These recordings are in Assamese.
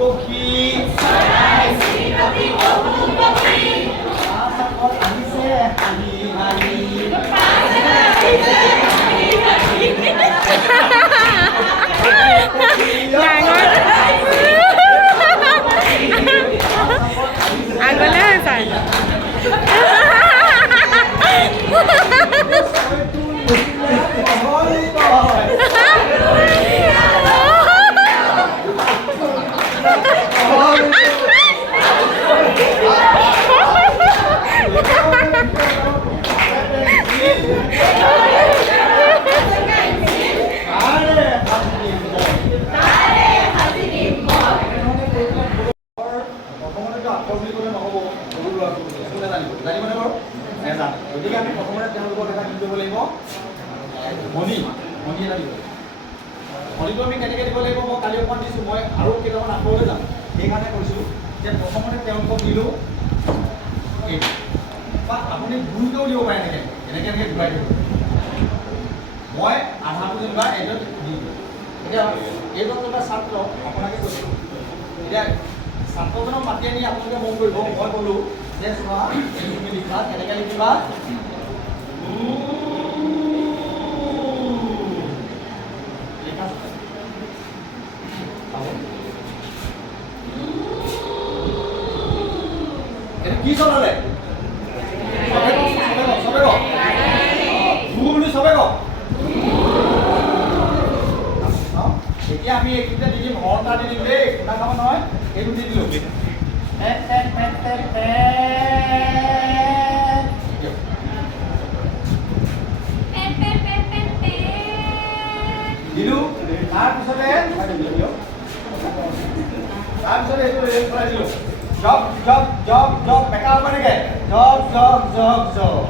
পক্ষী চৰাই চিৰিকটি পশু পক্ষী আকাশত আহিছে হাঁহি হাঁহি আগলৈ চাই গতিকে আমি প্ৰথমতে তেওঁলোকক এটা কি কৰিব লাগিব মণি এটা দিব মণিটো আমি কেনেকৈ দিব লাগিব মই কালি অকণমান দিছোঁ মই আৰু কেইটামান আখৰলৈ যাম সেইকাৰণে কৈছোঁ যে প্ৰথমতে তেওঁলোকক দিলোঁ এইটো বা আপুনি ভুলকৈও দিব পাৰে এনেকৈ ঘূৰাই দিব মই আধাটো যেনিবা এইটোত দি দিলোঁ এতিয়া এইজন এটা ছাত্ৰ আপোনাকে কৈছোঁ এতিয়া ছাত্ৰজনক মাতি আনি আপোনালোকে মন কৰিব মই ক'লোঁ যে চোৱা এইটো তুমি লিখা কেনেকৈ লিখিবা কি চলালে চবে কওক বুলি চবে কওক এতিয়া আমি এইখিনিতে দি দিম হৰ্ণ এটা দি দিম দেই শুনা খাব নহয় এইটো দি দিলোঁ দিলোঁ তাৰপিছতে এইটো ৰেল কৰাই দিলোঁ জব জব জব জব বেকা হ'ব নেকি জব জব জব জব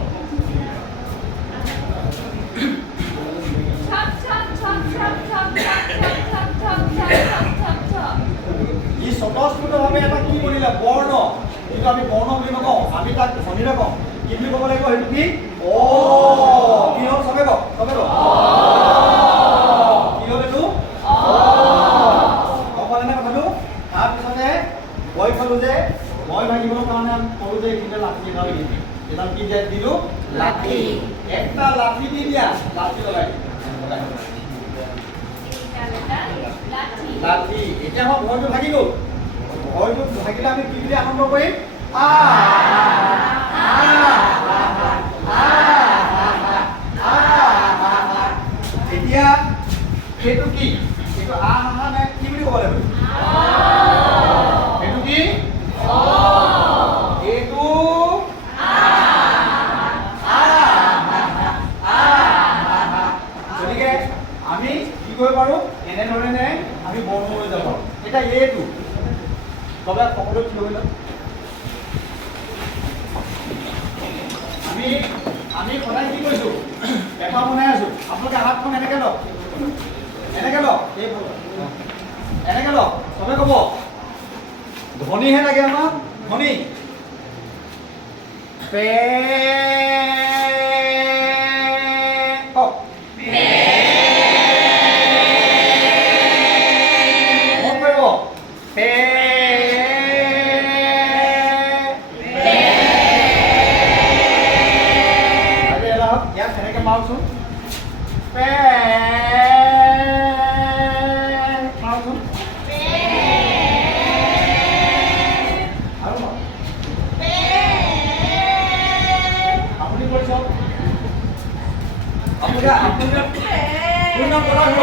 ই স্বতঃস্ফূৰ্তভাৱে এটা কি কৰিলে বৰ্ণ কিন্তু আমি বৰ্ণ বুলি নকওঁ আমি তাক ধ্বনিৰে কওঁ কি বুলি ক'ব লাগিব সেইটো কি অ কি হ'ল চবে কওক কি হ'ল এইটো গম পালেনে কথাটো তাৰপিছতে মই ক'লোঁ যে মই ভাগিবৰ কাৰণে আমি ক'লোঁ যে এইখিনিতে লাঠি এটা দিম এডাল কি দিলোঁ লাঠি একটা লাঠি দি দিয়া লাঠি লগাই লাঠি এতিয়া আমাৰ ভয়টো ভাগি গ'ল ভয়টো ভাগিলে আমি কি বুলি আৰম্ভ কৰিম এতিয়া সেইটো কি এইটো নে কি বুলি ক'ব লাগিব এইটো কি এইটো গতিকে আমি কি কৰিব পাৰোঁ এনেধৰণে আমি বৰ্ণ লৈ যাব পাৰোঁ এতিয়া এইটো চবে সকলো কি হৈ লওক আমি সদায় কি কৰিছোঁ পেপাৰ বনাই আছোঁ আপোনালোকে হাতখন এনেকৈ লওক এনেকৈ লওক এনেকৈ লওক চবে ক'ব ধ্বনিহে লাগে আমাক ধ্বনি পে কওক মন কৰিব পে ইয়াত এনেকৈ মাৰোচোন পে মাৰোচোন আপুনি কৰি চাওক আপোনাৰ নাম কথা হ'ব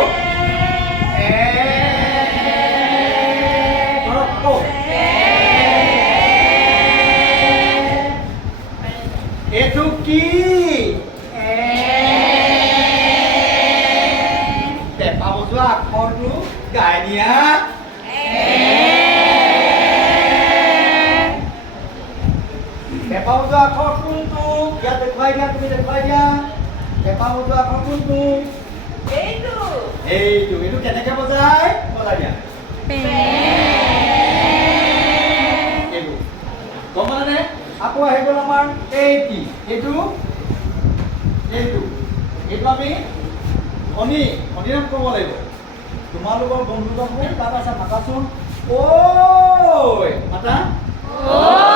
এইটো কি পেঁপা বজোৱা আখৰটো গাই দিয়া পেঁপা বজোৱা আখৰ কোনটো ইয়াত দেখুৱাই দিয়া তুমি দেখুৱাই দিয়া পেঁপা বজোৱা আখৰ কোনটো এইটো কেনেকৈ বজাই দিয়া এইটো গম পালানে আকৌ আহি গ'ল আমাৰ এইটো আমি ধনী নাম ক'ব লাগিব তোমালোকৰ বন্ধুজন তাত আছে মাতাচোন ঐ মাতা ঐ